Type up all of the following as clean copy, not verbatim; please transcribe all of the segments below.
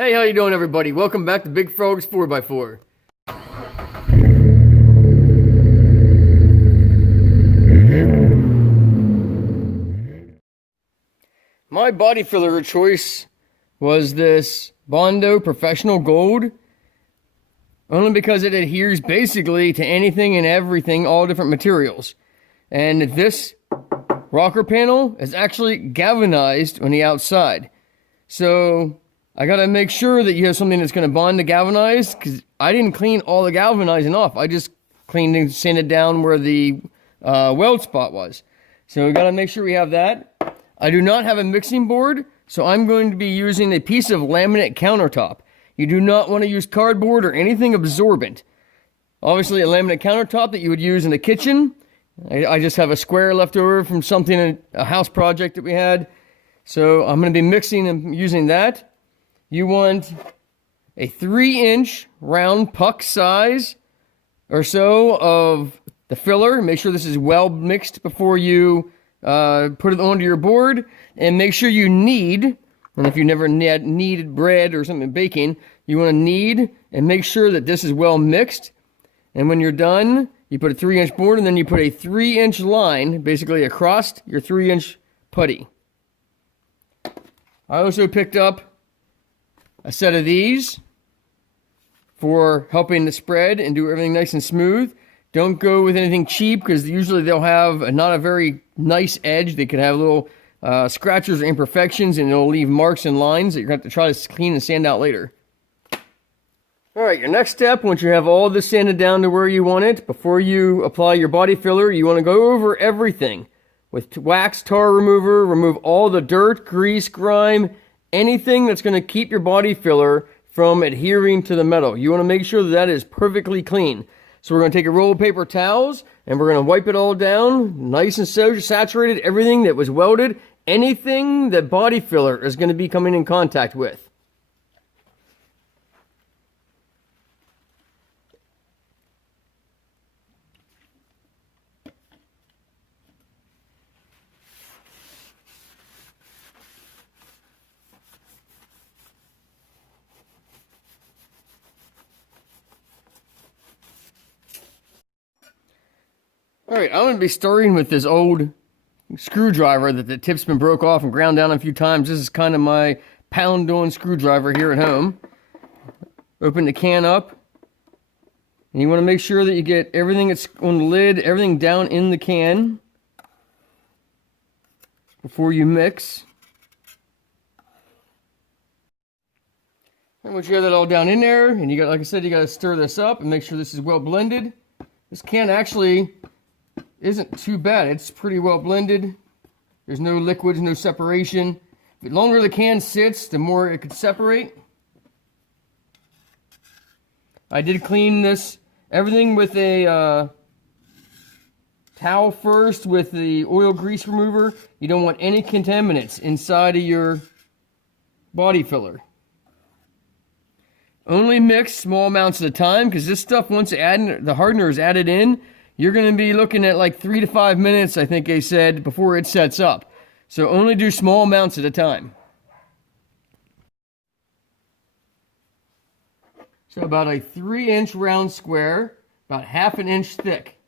Hey, how you doing, everybody? Welcome back to Big Frog's 4x4. My body filler of choice was this Bondo Professional Gold, only because it adheres basically to anything and everything, all different materials. And this rocker panel is actually galvanized on the outside. So I gotta make sure that you have something that's gonna bond to galvanized, because I didn't clean all the galvanizing off. I just cleaned and sanded down where the weld spot was. So we gotta make sure we have that. I do not have a mixing board, so I'm going to be using a piece of laminate countertop. You do not want to use cardboard or anything absorbent. Obviously, a laminate countertop that you would use in the kitchen. I just have a square left over from something, a house project that we had. So I'm going to be mixing and using that. You want a 3-inch round puck size or so of the filler. Make sure this is well mixed before you put it onto your board, and make sure you knead. And if you never kneaded bread or something baking, you want to knead and make sure that this is well mixed. And when you're done, you put a 3-inch board, and then you put a 3-inch line basically across your 3-inch putty. I also picked up a set of these for helping the spread and do everything nice and smooth. Don't go with anything cheap, because usually they'll have not a very nice edge. They could have little scratches or imperfections, and it'll leave marks and lines that you're going to have to try to clean and sand out later. Alright, your next step, once you have all this sanded down to where you want it, before you apply your body filler, you want to go over everything with wax tar remover. Remove all the dirt, grease, grime, anything that's going to keep your body filler from adhering to the metal. You want to make sure that that is perfectly clean. So we're going to take a roll of paper towels, and we're going to wipe it all down, nice and so saturated, everything that was welded, anything that body filler is going to be coming in contact with. Alright, I'm going to be starting with this old screwdriver that the tip's been broke off and ground down a few times. This is kind of my pound-on screwdriver here at home. Open the can up, and you want to make sure that you get everything that's on the lid, everything down in the can before you mix. And once you have that all down in there, and you got, like I said, you got to stir this up and make sure this is well blended. This can actually isn't too bad. It's pretty well blended. There's no liquids, no separation. The longer the can sits, the more it could separate. I did clean this, everything with a towel first with the oil grease remover. You don't want any contaminants inside of your body filler. Only mix small amounts at a time, because this stuff, once the hardener is added in, you're going to be looking at like 3 to 5 minutes, I think they said, before it sets up. So only do small amounts at a time. So about a 3-inch round square, about ½ an inch thick.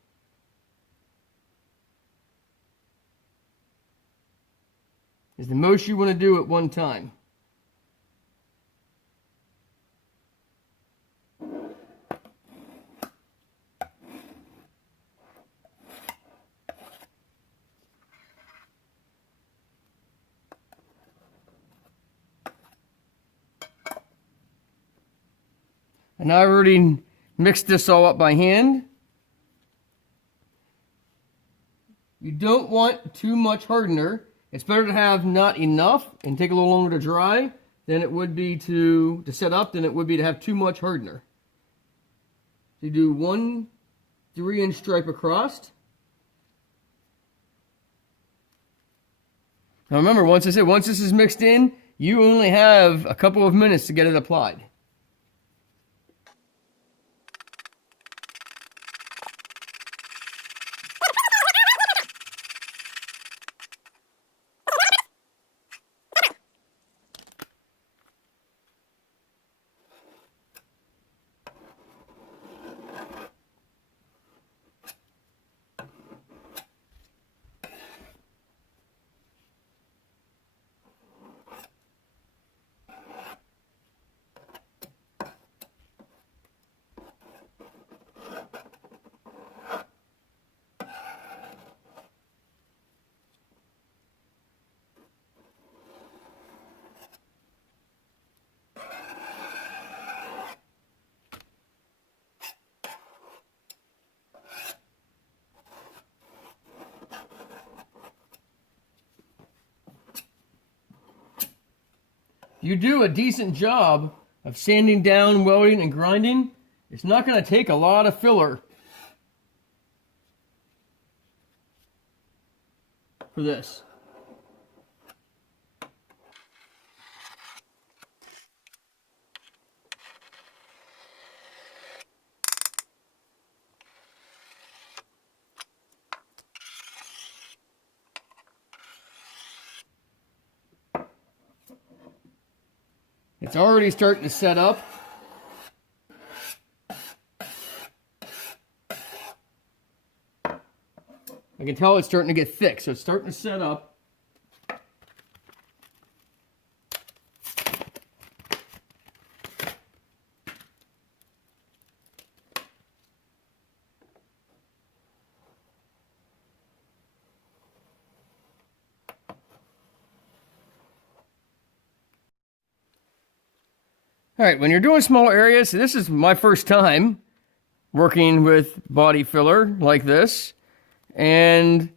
Is the most you want to do at one time. And I already mixed this all up by hand. You don't want too much hardener. It's better to have not enough and take a little longer to dry than it would be to set up than it would be to have too much hardener. So you do 1 3-inch stripe across. Now remember, once this is mixed in, you only have a couple of minutes to get it applied. you do a decent job of sanding down, welding, and grinding, it's not going to take a lot of filler for this. It's already starting to set up. I can tell it's starting to get thick, so it's starting to set up. All right, when you're doing small areas, so this is my first time working with body filler like this, and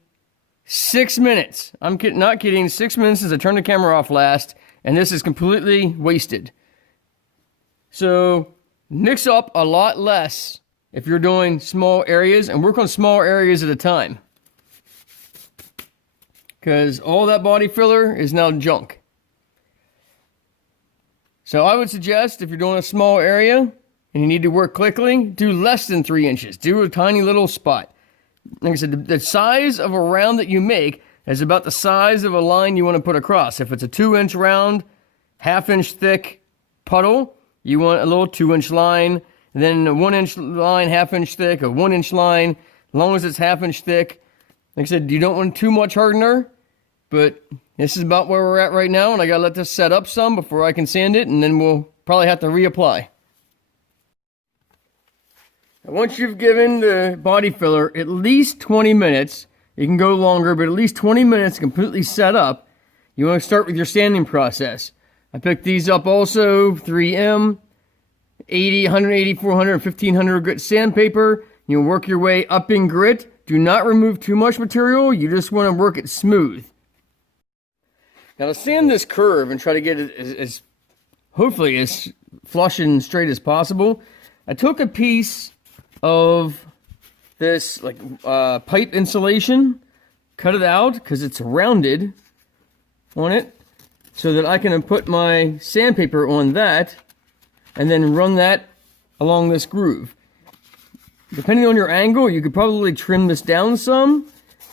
6 minutes. I'm not kidding, 6 minutes since I turned the camera off last, and this is completely wasted. So mix up a lot less if you're doing small areas, and work on small areas at a time, because all that body filler is now junk. So I would suggest if you're doing a small area and you need to work quickly, do less than 3 inches. Do a tiny little spot. Like I said, the size of a round that you make is about the size of a line you want to put across. If it's a 2-inch round, 1/2 inch thick puddle, you want a little 2-inch line. And then a 1-inch line, 1/2 inch thick, a 1-inch line, as long as it's 1/2 inch thick. Like I said, you don't want too much hardener, but this is about where we're at right now, and I gotta let this set up some before I can sand it, and then we'll probably have to reapply. And once you've given the body filler at least 20 minutes, you can go longer, but at least 20 minutes completely set up, you want to start with your sanding process. I picked these up also, 3M, 80, 180, 400, 1500 grit sandpaper. You work your way up in grit. Do not remove too much material, you just want to work it smooth. Now to sand this curve and try to get it as hopefully as flush and straight as possible, I took a piece of this pipe insulation, cut it out because it's rounded on it, so that I can put my sandpaper on that and then run that along this groove. Depending on your angle, you could probably trim this down some,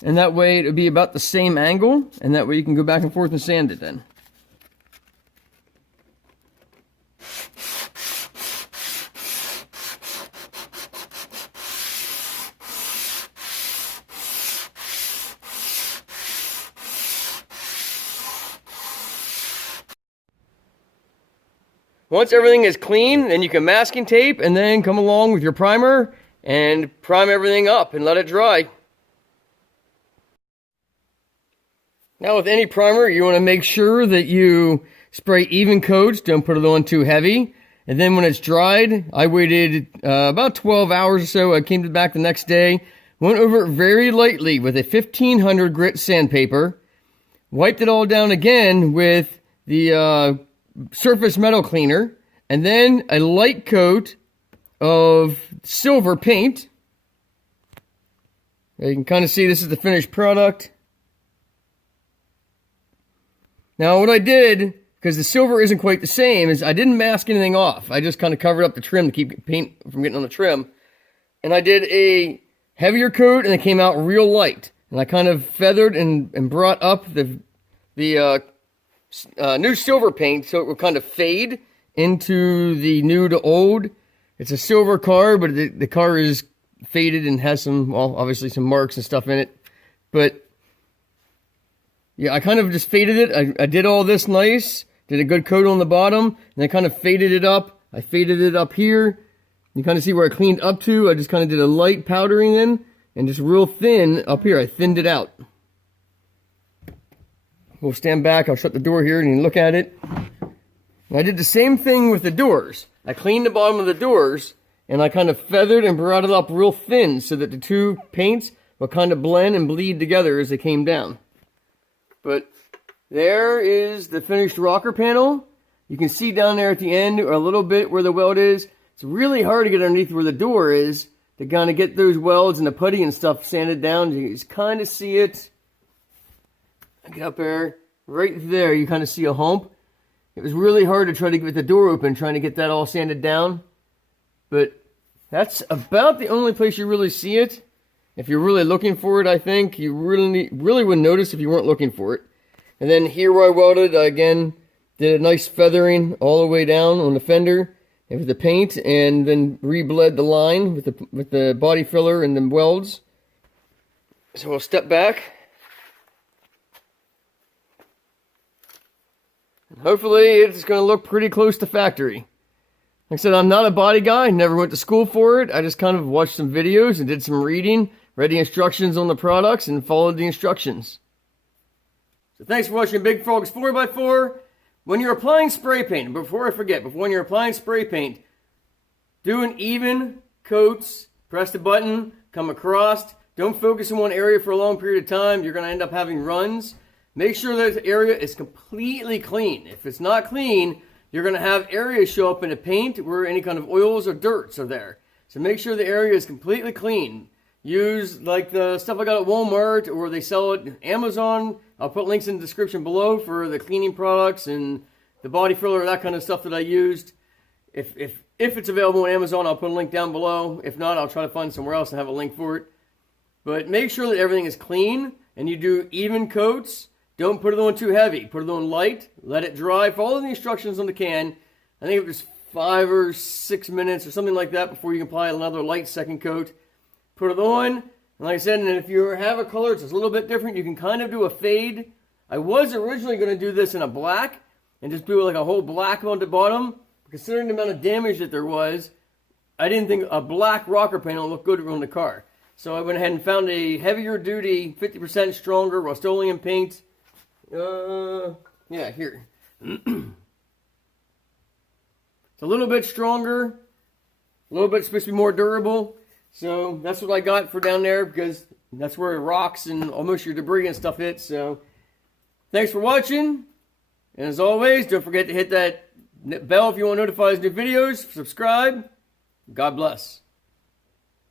and that way it would be about the same angle, and that way you can go back and forth and sand it then. Once everything is clean, then you can masking tape and then come along with your primer and prime everything up and let it dry. Now with any primer, you want to make sure that you spray even coats, don't put it on too heavy. And then when it's dried, I waited about 12 hours or so. I came back the next day, went over it very lightly with a 1500 grit sandpaper, wiped it all down again with the surface metal cleaner, and then a light coat of silver paint. You can kind of see this is the finished product. Now what I did, because the silver isn't quite the same, is I didn't mask anything off. I just kind of covered up the trim to keep paint from getting on the trim. And I did a heavier coat, and it came out real light. And I kind of feathered and brought up the new silver paint so it will kind of fade into the new to old. It's a silver car, but the car is faded and has some, well, obviously some marks and stuff in it. But yeah, I kind of just faded it. I did all this nice, did a good coat on the bottom, and I kind of faded it up. I faded it up here. You kind of see where I cleaned up to. I just kind of did a light powdering then, and just real thin up here. I thinned it out. We'll stand back. I'll shut the door here and you can look at it. And I did the same thing with the doors. I cleaned the bottom of the doors, and I kind of feathered and brought it up real thin so that the two paints will kind of blend and bleed together as they came down. But there is the finished rocker panel. You can see down there at the end or a little bit where the weld is. It's really hard to get underneath where the door is to kind of get those welds and the putty and stuff sanded down. You just kind of see it. Get up there. Right there, you kind of see a hump. It was really hard to try to get the door open, trying to get that all sanded down. But that's about the only place you really see it. If you're really looking for it, I think you really wouldn't notice if you weren't looking for it. And then here where I welded, I again did a nice feathering all the way down on the fender and with the paint, and then rebled the line with the body filler and the welds. So we'll step back. Hopefully it's going to look pretty close to factory. Like I said, I'm not a body guy, never went to school for it. I just kind of watched some videos and did some reading, read the instructions on the products, and followed the instructions. So thanks for watching Big Frog's 4x4. When you're applying spray paint, before I forget, when you're applying spray paint, do an even coats, press the button, come across. Don't focus in one area for a long period of time. You're going to end up having runs. Make sure that area is completely clean. If it's not clean, you're going to have areas show up in the paint where any kind of oils or dirts are there. So make sure the area is completely clean. Use like the stuff I got at Walmart, or they sell it at Amazon. I'll put links in the description below for the cleaning products and the body filler, that kind of stuff that I used. If it's available on Amazon, I'll put a link down below. If not, I'll try to find somewhere else and have a link for it. But make sure that everything is clean and you do even coats. Don't put it on too heavy. Put it on light. Let it dry. Follow the instructions on the can. I think it was 5 or 6 minutes or something like that before you can apply another light second coat. Put it on. And like I said, and if you have a color that's a little bit different, you can kind of do a fade. I was originally going to do this in a black and just do like a whole black on the bottom. Considering the amount of damage that there was, I didn't think a black rocker paint would look good on the car. So I went ahead and found a heavier duty, 50% stronger Rust-Oleum paint. Yeah, here. It's a little bit stronger, a little bit supposed to be more durable. So that's what I got for down there, because that's where rocks and almost your debris and stuff hit. So thanks for watching. And as always, don't forget to hit that bell if you want notified new videos. Subscribe. God bless.